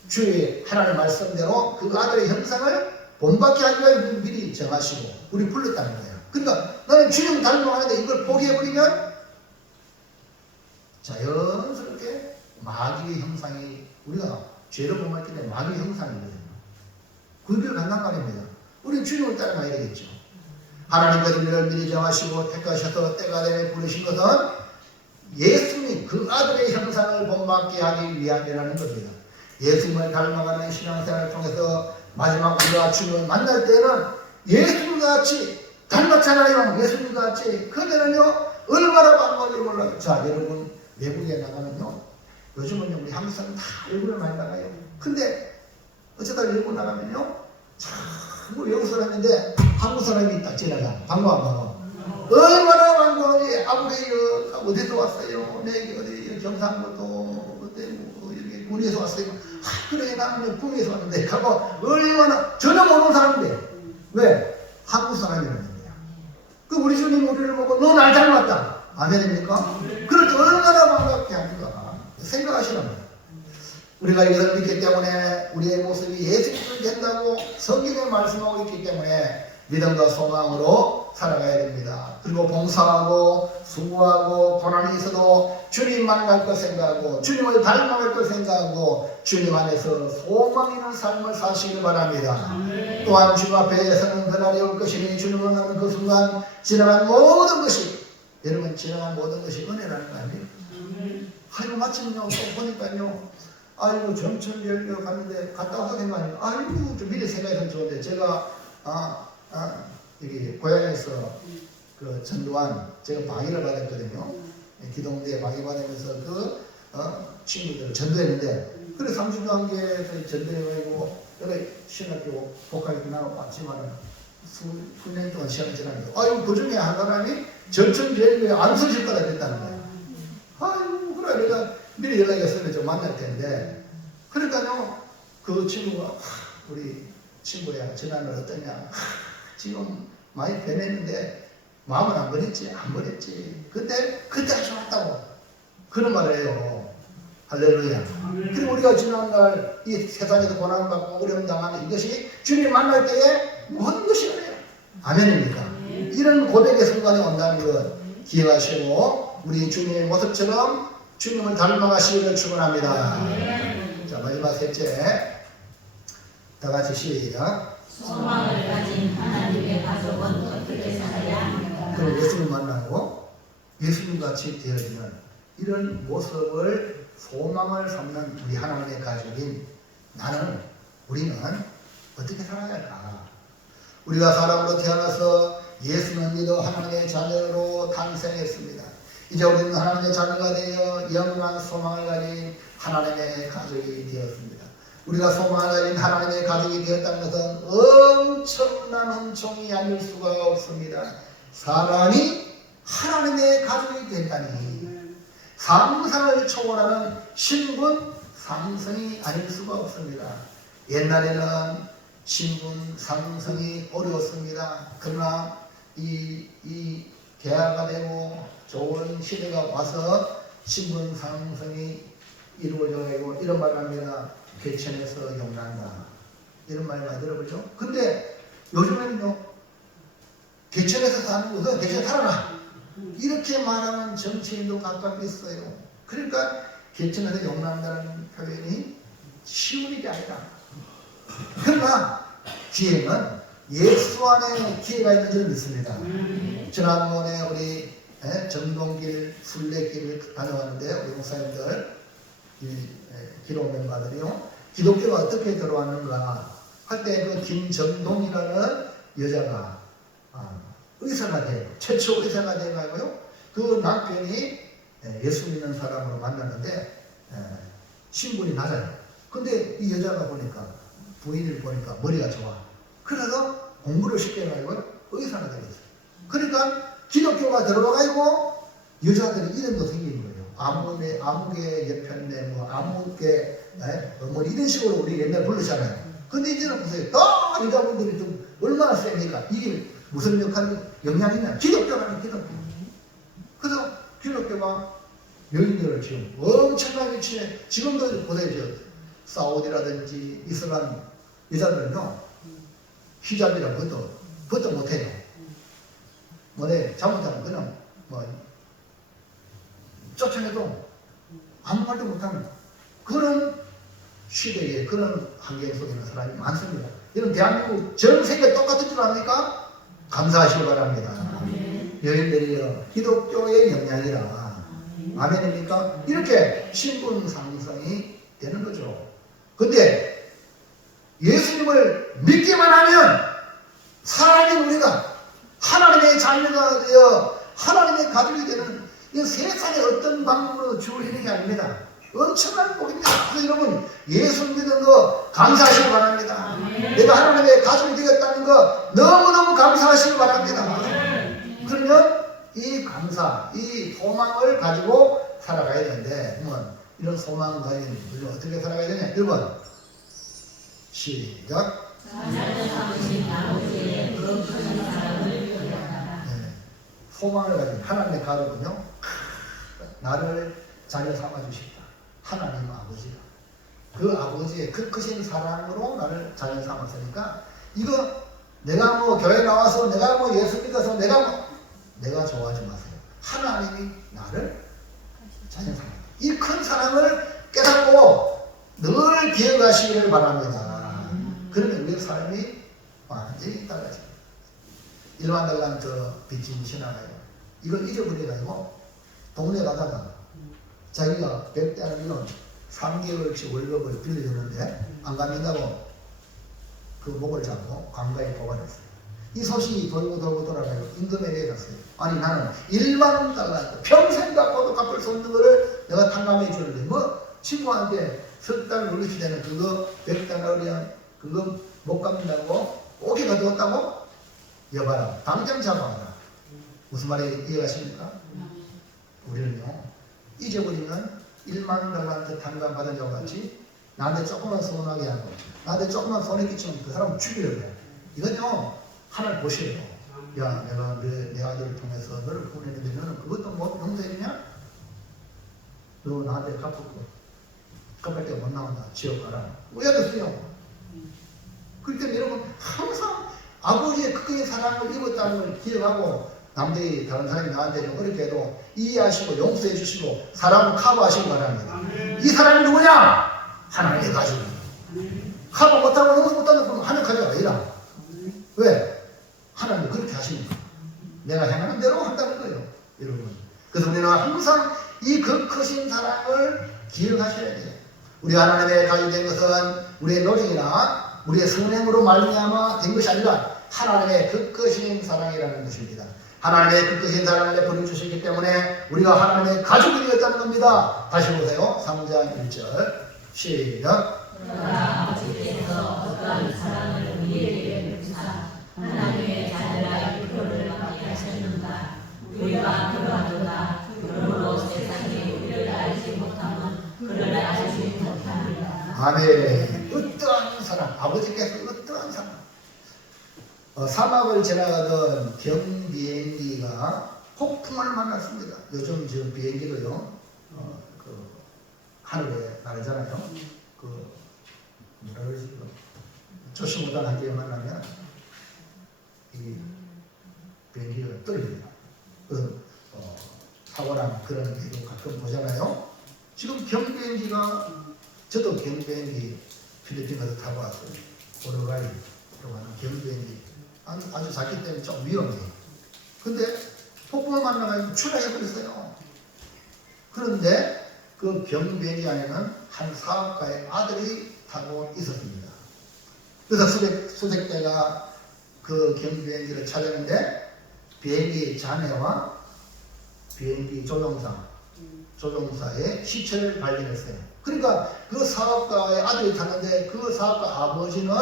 주의 하나님 말씀대로 그 아들의 형상을 본받게 하기 위해 미리 정하시고 우리 불렀다는 거예요. 그러니까 나는 주님 닮아가는데 이걸 포기해버리면 자연스럽게 마귀의 형상이 우리가 죄를 범했기 때문에 마귀의 형상이거든요. 그게 간단 말입니다. 우리는 주님을 따라가야 되겠죠. 하나님께서 우리를 미리 정하시고 택하셔서 때가 되면 부르신 것은 예수님 그 아들의 형상을 본받게 하기 위함이라는 겁니다. 예수님을 닮아가는 신앙생활을 통해서 마지막 우리가 주님을 만날 때는 예수님과 같이 닮았잖아요. 예수님과 같이. 그러면은요 얼마나 반가운지 몰라요. 자 여러분 외국에 나가면요 요즘은 우리 한국 사람 다 외국에 많이 나가요. 근데 어쩌다 외국 나가면요 뭐 외국 사람인데 한국 사람이 있다 지나가 반가워. 얼마나 반가워요. 아무래요 어디서 왔어요? 네 어디 경상도도 어때 뭐 여기 군에서 왔어요. 그래 나는 북에서 왔는데 가고 얼마나 전혀 모르는 사람인데 왜? 한국 사람이라는 거야. 그 우리 주님 우리를 보고 너 날 닮았다. 아멘입니까? 그럴 때 얼마나 반갑게 하는가 생각하시라는 거예요. 우리가 이것을 믿기 때문에 우리의 모습이 예수님을 된다고 성경에 말씀하고 있기 때문에 믿음과 소망으로 살아가야 됩니다. 그리고 봉사하고 수고하고 고난이 있어도 주님 만날 것 생각하고 주님을 닮아갈 것 생각하고 주님 안에서 소망 있는 삶을 사시길 바랍니다. 또한 주님 앞에 서는 그날이 올 것이니 주님을 만나는 그 순간 지나간 모든 것이 여러분 지나간 모든 것이 은혜라는 거 아니에요? 아이고 마침요 또 보니까요 아이고 정천열려 갔는데 갔다 와서 된 거 아니에요? 아이고 좀 미리 생각해서 좋은데 제가 여기 고향에서 그 전두환 제가 방위를 받았거든요. 기동대 방위 받으면서 그 친구들을 전도했는데 그래 30주한계에서 전도해가지고 여기 신학교 복학이 나고 왔지만은 수년 동안 시간이 지나면서 아이고 그 중에 한 사람이 전천열려에 안수실과가 됐다는 거예요. 아이고 그래 내가 미리 연락했으면 좀 만날 텐데 그러니까요 그 친구가 우리 친구야 지난날 어떠냐? 지금 많이 변했는데 마음은 안 변했지? 안 변했지. 그때가 좋았다고 그런 말을 해요. 할렐루야. 그리고 우리가 지난날 이 세상에서 고난받고 어려움 당하는 이것이 주님 만날 때에 모든 것이 그래요. 아멘입니까? 이런 고백의 순간이 온다는 것 기억하시고 우리 주님의 모습처럼 주님을 닮아가시기를 축원합니다. 자, 마지막 셋째, 다 같이 시작. 소망을 가진 하나님의 가족은 어떻게 살아야 합니까? 그럼 예수님 만나고 예수님 같이 되어지는 이런 모습을 소망을 삼는 우리 하나님의 가족인 우리는 어떻게 살아야 할까? 우리가 사람으로 태어나서 예수는 믿어 하나님의 자녀로 탄생했습니다. 이제 우리는 하나님의 자녀가 되어 영원한 소망을 가진 하나님의 가족이 되었습니다. 우리가 소망을 가진 하나님의 가족이 되었다는 것은 엄청난 은총이 아닐 수가 없습니다. 사람이 하나님의 가족이 된다니 상상을 초월하는 신분 상승이 아닐 수가 없습니다. 옛날에는 신분 상승이 어려웠습니다. 그러나 이 개화가 되고 좋은 시대가 와서 신분 상승이 이루어져 가지고 이런 말을 합니다. 개천에서 용난다. 이런 말 많이 들어보죠. 근데 요즘에는요, 개천에서 사는 거, 개천 살아라. 이렇게 말하는 정치인도 가끔 있어요. 그러니까 개천에서 용난다는 표현이 쉬운 일이 아니다. 그러나 기회는 예수 안에 기회가 있는 줄 믿습니다. 지난번에 우리 정동길 순례길을 다녀왔는데 우리 목사님들 기도 멤버들이요, 기독교가 어떻게 들어왔는가 할 때 그 김정동이라는 여자가 의사가 돼요. 최초 의사가 돼가지고요, 그 남편이 예수 믿는 사람으로 만났는데 신분이 낮아요. 근데 이 여자가 보니까, 부인을 보니까 머리가 좋아. 그래서 공부를 시켜가지고 의사가 되겠어요. 그러니까 기독교가 들어가가지고 여자들이 이름도 생긴 거예요. 아무개 예편네, 뭐 아무개, 뭐 이런 식으로 우리 옛날에 부르잖아요. 근데 이제는 보세요. 여자분들이 좀 얼마나 셉니까? 이게 무슨 영향이냐? 기독교라는 기독교. 그래서 기독교가 여인들을 지금 엄청나게 취해. 지금도 보세요. 사우디라든지 이슬람 여자들은요, 히잡이라 그것도 못해요. 뭐래, 잘못하면 그냥 쫓아내도 아무 말도 못하는 그런 시대에, 그런 환경 속에 있는 사람이 많습니다. 이런 대한민국 전 세계 똑같은 줄 압니까? 감사하시기 바랍니다. 여인들이요, 기독교의 영향이라. 아멘입니까? 이렇게 신분 상승이 되는 거죠. 근데 예수님을 믿기만 하면 사람인 우리가 하나님의 자녀가 되어 하나님의 가족이 되는 이 세상에 어떤 방법으로 주을 힘이 아닙니다. 엄청난 복입니다. 그래서 여러분, 예수 믿는 거 감사하시기 바랍니다. 내가 하나님의 가족이 되었다는 거 너무너무 감사하시기 바랍니다. 그러면 이 감사, 이 소망을 가지고 살아가야 되는데, 이런 소망을 가진 우리는 어떻게 살아가야 되냐? 1번 시작. 소망을 가진 하나님의 가족은요, 나를 자녀 삼아주시다. 하나님 아버지가 그 아버지의 그 크신 사랑으로 나를 자녀 삼았으니까, 이거 내가 뭐 교회 나와서 내가 뭐 예수 믿어서 내가 좋아하지 마세요. 하나님이 나를 자녀 삼았다. 이 큰 사랑을 깨닫고 늘 기억하시기를 바랍니다. 그러면 우리 삶이 완전히 달라집니다. 1만 달란트 빚진 신하가요, 이걸 잊어버려가지고 동네 가다가 자기가 100달러면 3개월치 월급을 빌려줬는데 안 갚는다고 그 목을 잡고 강가에 보관했어요. 이 소식이 돌고 돌아가요. 임금에 내렸어요. 아니, 나는 1만 달란트 평생 갚아도 갚을 수 없는 거를 내가 탕감해 주는데, 뭐 친구한테 석 달 월급이 되는 그거 100달러면 그거 못 갚는다고 오게 가져왔다고? 여봐라, 당장 잡아라. 무슨 말이 이해가십니까? 우리는요, 잊어버리면 1만 달란트 탕감 받은 자와 같이 나한테 조금만 서운하게 하고 나한테 조금만 손해 끼치면 그 사람 죽이려고 해. 이건요 하나님 보시래요. 야 내가 내 아들을 통해서 너를 구원했는데 너는 그것도 못 용서했냐? 너 나한테 갚았고 갚을 때 못 나온다. 지옥 가라. 왜 그랬어요? 그렇기 때문에 여러분 항상 아버지의 극적인 사랑을 입었다는 걸 기억하고 남들이 다른 사람이 나한테 좀 어렵게 해도 이해하시고 용서해 주시고 사랑을 커버하시기 바랍니다. 이 사람이 누구냐? 하나님의 가족. 커버 못하고 용서 못하는 건 하나님 가족이 아니라. 왜? 하나님이 그렇게 하십니까? 내가 행하는 대로 한다는 거예요. 여러분. 그래서 우리는 항상 이 그 크신 사랑을 기억하셔야 돼요. 우리 하나님의 가족이 된 것은 우리의 노력이나 우리의 선행으로 말미암아 된 것이 아니라 하나님의 그 크신 사랑이라는 것입니다. 하나님의 그 크신 사랑을 베풀어 주시기 때문에 우리가 하나님의 가족이 되었다는 겁니다. 다시 보세요. 3장 1절 시작. 그러나 아버지께서 어떠한 사랑을 우리에게 베푸사 하나님의 자녀라 표를 받게 하셨는가. 우리가 그러하도다. 그러므로 세상이 우리를 알지 못하면 그를 알지 못합니다. 아멘. 어떠한 사랑, 아버지께서 어떠한 사랑. 사막을 지나가던 경비행기가 폭풍을 만났습니다. 요즘 지금 비행기도요, 그 하늘에 날잖아요. 그 뭐라 그러지? 조심 못한 한기에 만나면 이 비행기가 떨어집니다. 사고나 그런 게 가끔 보잖아요. 지금 경비행기가 저도 경비행기 필리핀 가서 타고 왔어요. 오르가이로 가는 경비행기 아주 작기 때문에 좀 위험해요. 근데 폭풍을 만나가지고 추락해버렸어요. 그런데 그 경비행기 안에는 한 사업가의 아들이 타고 있었습니다. 그래서 수색대가 그 경비행기를 찾았는데 비행기 잔해와 비행기 조종사의 시체를 발견했어요. 그러니까 그 사업가의 아들이 탔는데 그 사업가 아버지는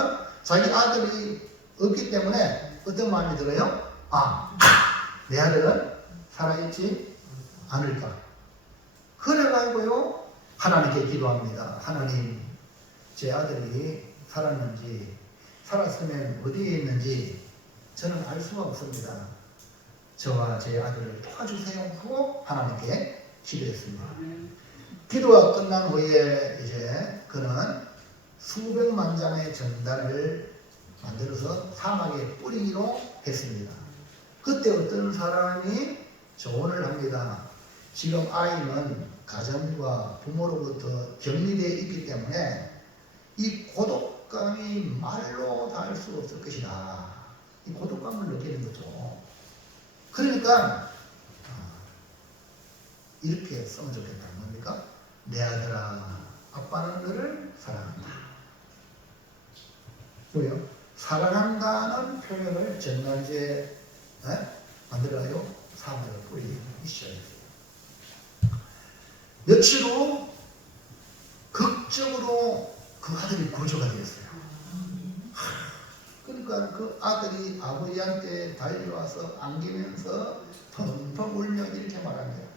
자기 아들이 없기 때문에 어떤 마음이 들어요? 아, 내 아들은 살아있지 않을까. 그래가지고요 하나님께 기도합니다. 하나님, 제 아들이 살았는지 살았으면 어디에 있는지 저는 알 수가 없습니다. 저와 제 아들을 도와주세요 하고 하나님께 기도했습니다. 기도가 끝난 후에 이제 그는 수백만 장의 전단을 만들어서 사막에 뿌리기로 했습니다. 그때 어떤 사람이 조언을 합니다. 지금 아이는 가정과 부모로부터 격리되어 있기 때문에 이 고독감이 말로 다 할 수 없을 것이다. 이 고독감을 느끼는 거죠. 그러니까 이렇게 쓰면 좋겠다는 겁니까? 내 아들아, 아빠는 너를 사랑한다. 뭐요? 사랑한다는 표현을 전단지에 만들어요. 사막에 뿌리기 시작했어요. 며칠 후 극적으로 그 아들이 구조가 되었어요. 그러니까 그 아들이 아버지한테 달려와서 안기면서 펑펑 울며 이렇게 말합니다.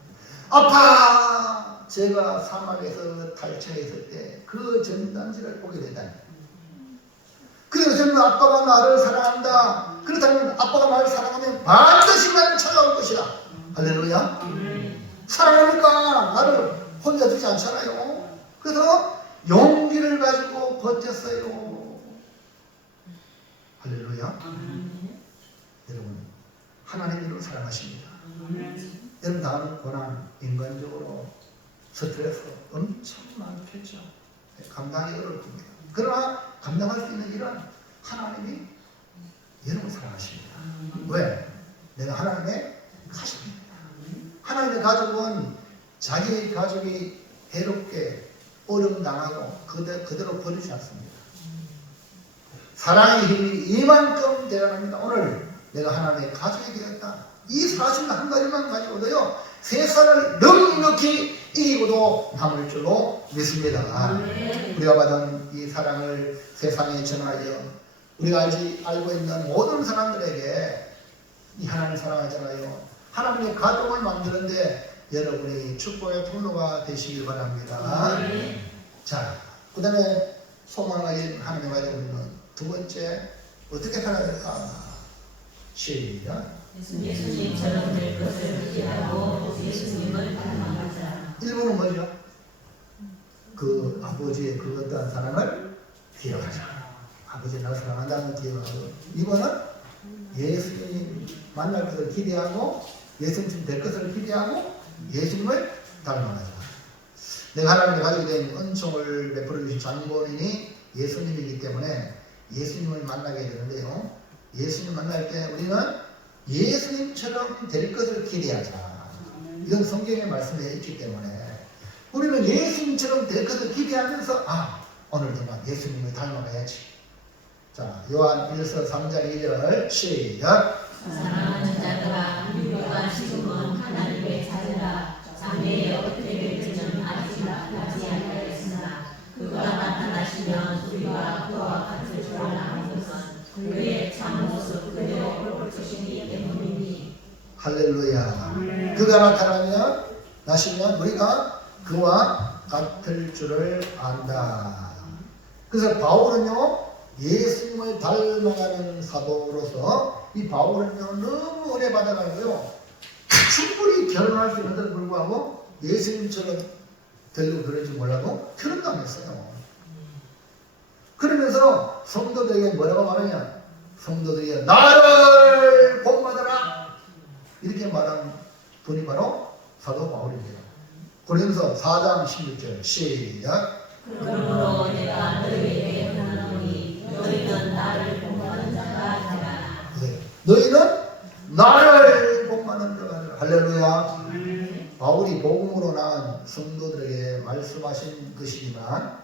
아빠! 제가 사막에서 탈출했을 때 그 전단지를 보게 되다니. 그래서 저는 아빠가 나를 사랑한다. 그렇다면 아빠가 나를 사랑하면 반드시 나를 찾아올 것이다. 할렐루야. 사랑하니까 나를 혼자 두지 않잖아요. 그래서 용기를 가지고 버텼어요. 할렐루야. 여러분, 하나님 여러분 사랑하십니다. 여러분 다음 고난, 인간적으로 스트레스 엄청 많겠죠. 감당이 어려울 겁니다. 그러나 감당할 수 있는 일은 하나님이 여러분 사랑하십니다. 왜? 내가 하나님의 가족입니다. 하나님의 가족은 자기 가족이 해롭게 어려움 당하고 그대로 버리지 않습니다. 사랑의 힘이 이만큼 대단합니다. 오늘 내가 하나님의 가족이 되었다. 이 사실 한 가지만 가지고도요 세상을 넉넉히 이기고도 남을 줄로 믿습니다. 우리가 받은 이 사랑을 세상에 전하여 우리가 알고 있는 모든 사람들에게 이 하나님 사랑하잖아요. 하나님의 가족을 만드는데 여러분이 축복의 통로가 되시길 바랍니다. 자, 그 다음에 소망을 하나님 가지고 우리는 두 번째 어떻게 살아야 될까? 시작. 예수님처럼 될 것을 기대하고 예수님을 닮아가자. 1번은 뭐죠? 그 아버지의 그 어떠한 사랑을 기억하자. 아버지 나를 사랑한다는 기억하고. 2번은 예수님 만날 것을 기대하고 예수님 될 것을 기대하고 예수님을 닮아가자. 내가 하나님이 가지게 된 은총을 베풀어 주신 장본인이 예수님이기 때문에 예수님을 만나게 되는데요. 예수님 만날 때 우리는 예수님처럼 될 것을 기대하자. 이건 성경의 말씀에 있기 때문에 우리는 예수님처럼 될 것을 기대하면서 오늘도 막 예수님을 닮아가야지. 자, 요한 1서 3장 2절 시작. 사랑하는 자들아, 우리가 지금은 하나님의 자녀라. 장래에 어떻게 될지는 아직 나타나지 않았으나 그가 나타나시면 우리가 그와 같을 줄 아는 것은 그의 참모습 그대로 볼 것이기 때문이니. 할렐루야. 그가 나타나시면 우리가 그와 같을 줄을 안다. 그래서 바울은요, 예수님을 닮아가는 사도로서 이 바울은요, 너무 은혜 받아가지고요, 충분히 결혼할 수 있는데도 불구하고 예수님처럼 되려고 그런지 몰라도 결혼도 안 했어요. 그러면서 성도들에게 뭐라고 말하냐? 성도들에게 나를 본받아라! 이렇게 말한 분이 바로 사도 바울입니다. 고린도서 4장 16절 시작. 그러므로 내가 너희에게 하노니 너희는 나를 본받는 자가 되라. 네. 너희는 나를 본받는 자가 되라. 할렐루야. 바울이 복음으로 나간 성도들에게 말씀하신 것이지만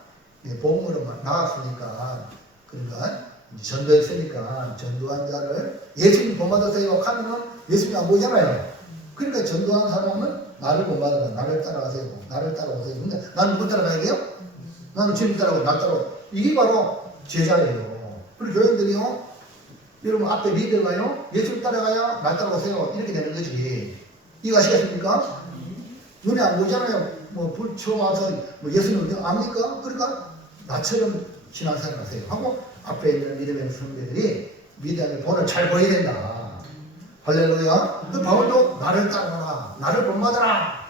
복음으로 나갔으니까 그러니까 전도했으니까 전도한 자를 예수님 본받으세요 하면은 예수님 안 보이잖아요. 그러니까 전도한 사람은 나를 본받으라. 나를 따라가세요. 나를 따라오세요. 근데 나는 누구 따라가야 돼요? 나는 주님 따라오고 나 따라오고. 이게 바로 제자예요. 그리고 교인들이요, 여러분 앞에 리더가요, 예수님 따라가야 날 따라오세요. 이렇게 되는 거지. 이거 아시겠습니까? 눈에 안 보이잖아요. 뭐 불 처음 와서 뭐 예수님 압니까? 그러니까 나처럼 신앙생활 하세요 하고 앞에 있는 믿음의 선배들이 믿음의 본을 잘 보여야 된다. 할렐루야. 그 바울도 나를 따라가라. 나를 본받아라.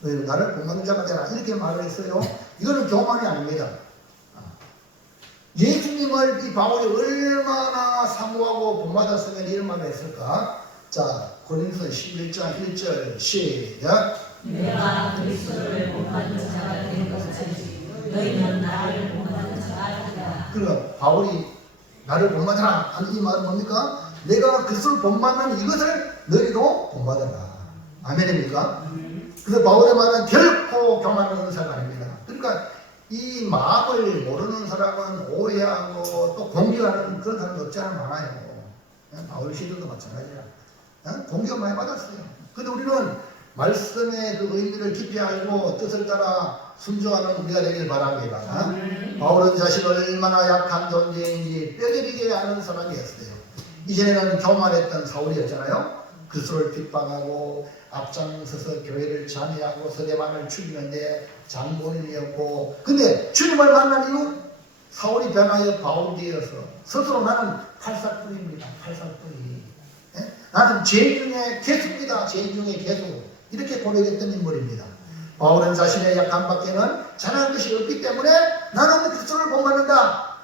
나를 본받는 자가 되라. 이렇게 말을 했어요. 이거는 교만이 아닙니다. 예수님을 이 바울이 얼마나 사모하고 본받았으면 이런 말을 했을까? 자, 고린도서 11장 1절 시작. 내가 그리스도를 본받는 자가 된 것은 너희는 나를 본받는 자가 되라. 그러니까 바울이 나를 본받아라 하는 이 말은 뭡니까? 내가 그리스도를 본받는 이것을 너희도 본받아라. 아멘입니까? 그래서 바울의 말은 결코 교만한 사람 아닙니다. 그러니까 이 마음을 모르는 사람은 오해하고 또 공격하는 그런 사람도 없지 않아 많아요. 바울 시도도 마찬가지야. 공격 많이 받았어요. 근데 우리는 말씀의 그 의미를 깊이 알고 뜻을 따라 순종하는 우리가 되길 바랍니다. 바울은 자신이 얼마나 약한 존재인지 뼈저리게 아는 사람이었어요. 이전에는 교만했던 사울이었잖아요. 그리스도를 핍박하고 앞장서서 교회를 잔해하고 서대만을 죽이는데 장본인이었고, 근데 주님을 만난 이후 사울이 변하여 바울이 되어서 스스로 나는 팔삭불입니다. 팔삭불이. 나는 죄 중에 개수입니다. 죄 중에 개수. 이렇게 고백했던 인물입니다. 바울은 자신의 약함 밖에는 잘한 것이 없기 때문에 나는 그리스도를 본받는다.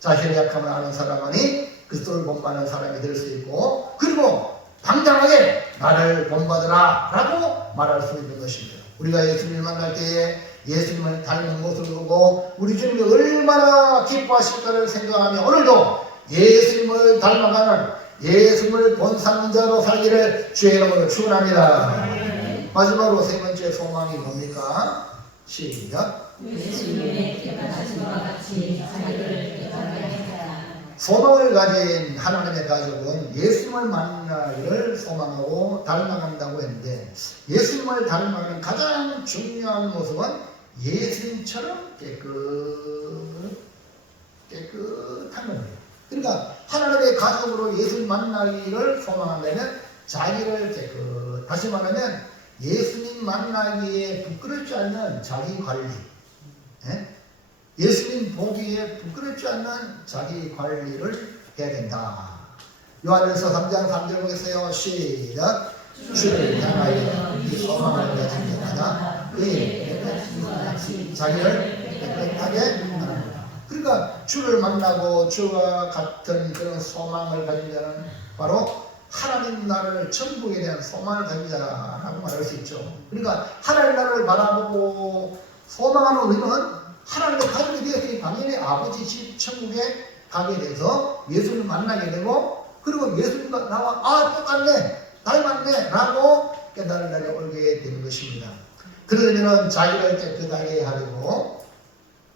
자신의 약함을 아는 사람만이 그리스도를 본받는 사람이 될 수 있고, 그리고 당당하게 나를 본받으라 라고 말할 수 있는 것입니다. 우리가 예수님을 만날 때에 예수님을 닮은 모습을 보고 우리 주님이 얼마나 기뻐하실까를 생각하며 오늘도 예수님을 닮아가는 예수님을 본받는 자로 살기를 주의 이름으로 축원합니다. 마지막으로 세 번째 소망이 뭡니까? 시작. 예수님의 깨끗하심과 같이 자기를 깨끗하게 하라. 소망을 가진 하나님의 가족은 예수님을 만나기를 소망하고 닮아간다고 했는데, 예수님을 닮아가는 가장 중요한 모습은 예수님처럼 깨끗한 겁니다. 그러니까 하나님의 가족으로 예수님 만나기를 소망한다면 자기를 다시 말하면 예수님 만나기에 부끄럽지 않는 자기 관리, 예수님 보기에 부끄럽지 않는 자기 관리를 해야 된다. 요한일서 3장 3절 보겠어요. 시작. 주를 향하여 이 소망을 가진 자마다 그의 자기를 깨끗하게 하는다. 그러니까 주를 만나고 주와 같은 그런 소망을 가진 자는 바로 하나님 나라를 천국에 대한 소망을 가진 자라고 말할 수 있죠. 그러니까 하나님 나라를 바라보고 소망하는 우리는 하나님의 가족이 되었으니 당연히 아버지 집 천국에 가게 돼서 예수님을 만나게 되고, 그리고 예수님과 나와 똑같네, 닮았네 라고 깨달은 날에 올게 되는 것입니다. 그러려면 자기를 깨끗하게 하려고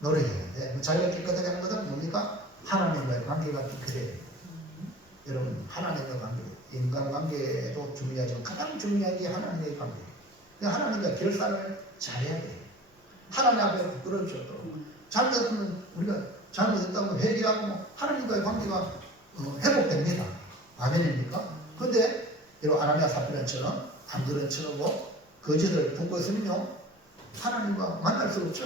노력해야 돼. 자기를 깨끗하게 하는 것은 뭡니까? 하나님과의 관계가 깨끗해요. 여러분, 하나님과의 관계, 인간관계도 중요하지만 가장 중요한 게 하나님과의 관계. 하나님과 결산을 잘해야 돼요. 하나님 앞에 부끄러워져. 잘못했으면 우리가 잘못했다고 회개하고 하나님과의 관계가 회복됩니다. 아멘입니까? 그런데 여러분, 아나니아 사피라처럼 안 그런 척하고 거짓을 품고 있으면요, 하나님과 만날 수 없죠.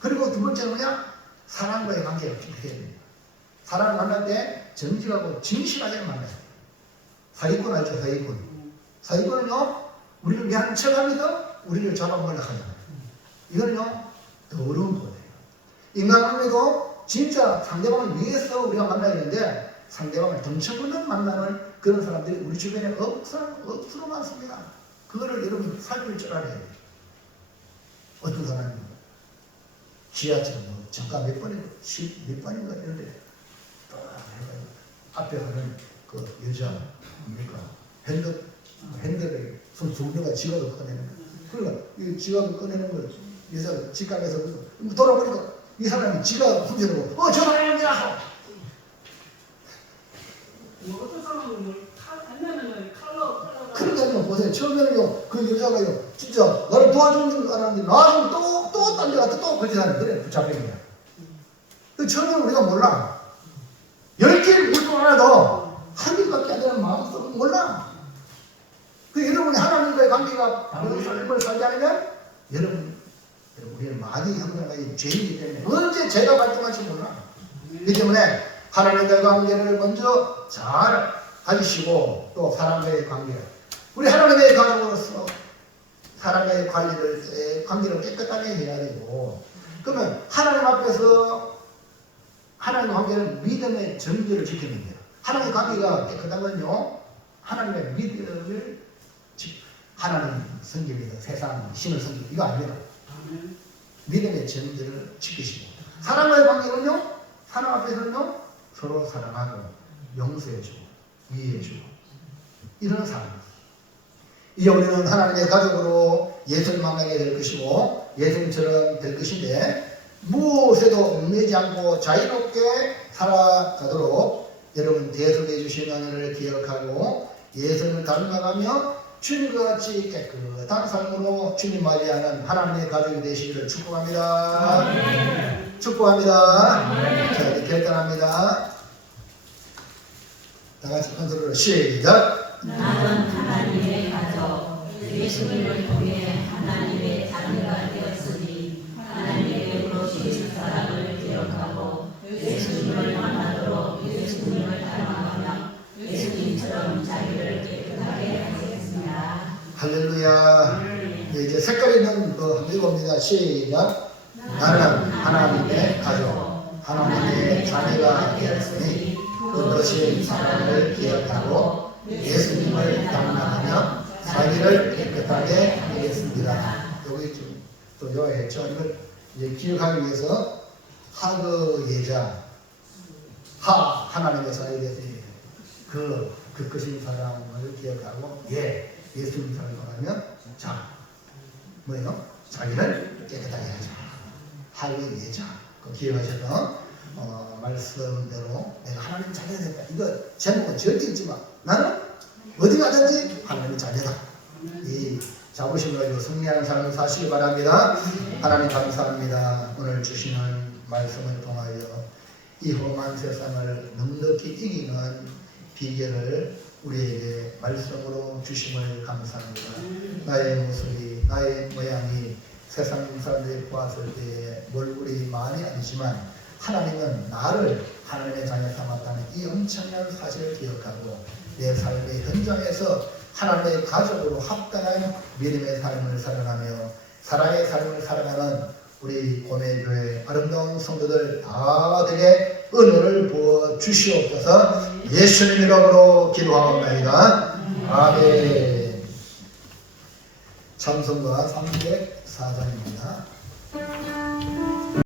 그리고 두 번째는 뭐냐? 사람과의 관계가 깨끗해야 됩니다. 사람을 만날 때 정직하고 진실하게 만나요. 사기꾼 알죠? 사기꾼. 사기꾼은요, 우리를 위한 척하면서 우리를 잡아먹으려고 하잖아요. 이거는요, 더 어려운 거예요. 인간관계도 진짜 상대방을 위해서 우리가 만나야 되는데 상대방을 덩쳐보는 만나는 그런 사람들이 우리 주변에 억수로 많습니다. 그거를 여러분 살필 줄 알아야 돼요. 어떤 사람이 지하철 잠깐 몇 번인가 이런데 딱 해가지고 앞에 가는 그 여자 뭡니까? 핸드백에 손 두 개가 지갑을 꺼내는 거야. 그러니까 이 지갑을 꺼내는 걸 여자가 직감에서 돌아보니까 이 사람이 지갑 훔쳐놓고 저 사람이야! 어떤 사람은 칼로 그러니까요, 보세요. 처음에는요, 그 여자가요, 진짜 나를 도와주는 줄 알았는데 나중에 또 딴 데 가서 또 거짓하는 그래, 붙잡힌 거야. 그 처음에는 우리가 몰라. 10개를 물건 하나도 한 개밖에 안 되는 마음속은 몰라. 그 여러분이 하나님과의 관계가 그런 삶을 살지 않으면 여러분 우리는 많이 형성하기 죄이기 때문에 언제 죄가 발동할지 몰라. 그렇기 때문에 하나님과의 관계를 먼저 잘 가지시고 또 사람과의 관계, 우리 하나님의 가족으로서 사람과의 관계를 깨끗하게 해야 되고, 그러면 하나님 앞에서 하나님 관계는 믿음의 정죄를 지키는 거예요. 하나님의 관계가 깨끗한 건요, 하나님의 믿음을 하나님 성경에서 세상 신을 섬기고 이거 아닙니다. 믿음의 정죄를 지키시고, 사람과의 관계는요, 하나님 앞에서는요, 서로 사랑하고 용서해주고 이해해주고 이런 삶. 이제 우리는 하나님의 가족으로 예수를 만나게 될 것이고 예수님처럼 될 것인데, 무엇에도 얽매이지 않고 자유롭게 살아가도록 여러분 대속해 주신 은혜를 기억하고 예수님을 닮아가며 주님과 같이 깨끗한 삶으로 주님 맞이하는 하나님의 가족이 되시기를 축복합니다. 아멘. 축복합니다. 아멘. 자, 이제 결단합니다. 다 같이 한 소리로 시작. 나는 하나님의 가족, 예수님을 통해 하나님의 자녀가 되었으니 하나님의 이름으로 주신 사랑을 기억하고 예수님을 만나도록 예수님을 닮아가며 예수님처럼 자기를 깨끗하게 하겠습니다. 할렐루야. 이제 색깔 있는 거 한번 읽어봅니다. 시작. 나는 하나님의 가족, 하나님의 자녀가 되었으니 그것이 사랑을 기억하고 예수님을 닮아가며 자기를 깨끗하게 하겠습니다. 여기 좀 또 요약했죠. 이걸 이제 기억하기 위해서 하그 예자 하나님의 자녀가 되었으니 그 크신 사랑을 기억하고 예수님 닮아가며 뭐예요? 자기를 깨끗하게 하자. 하그 예자 그 기억하셔서 말씀대로 내가 하나님 자녀가 됐다. 이거 제목은 절대 잊지 마. 나는 어디 가든지 하나님의 자녀다. 이 자부심을 가지고 승리하는 삶을 사시기 바랍니다. 하나님 감사합니다. 오늘 주시는 말씀을 통하여 이 험한 세상을 넉넉히 이기는 비결을 우리에게 말씀으로 주심을 감사합니다. 나의 모습이 나의 모양이 세상 사람들이 보았을 때에 얼굴이 많이 아니지만 하나님은 나를 하나님의 자녀 삼았다는 이 엄청난 사실을 기억하고 내 삶의 현장에서 하나님의 가족으로 합당한 믿음의 삶을 살아가며 사랑의 삶을 살아가는 우리 고매교회 아름다운 성도들 다들에게 은혜를 부어 주시옵소서. 예수님 이름으로 기도하옵나이다. 아멘. 찬송가 304장입니다.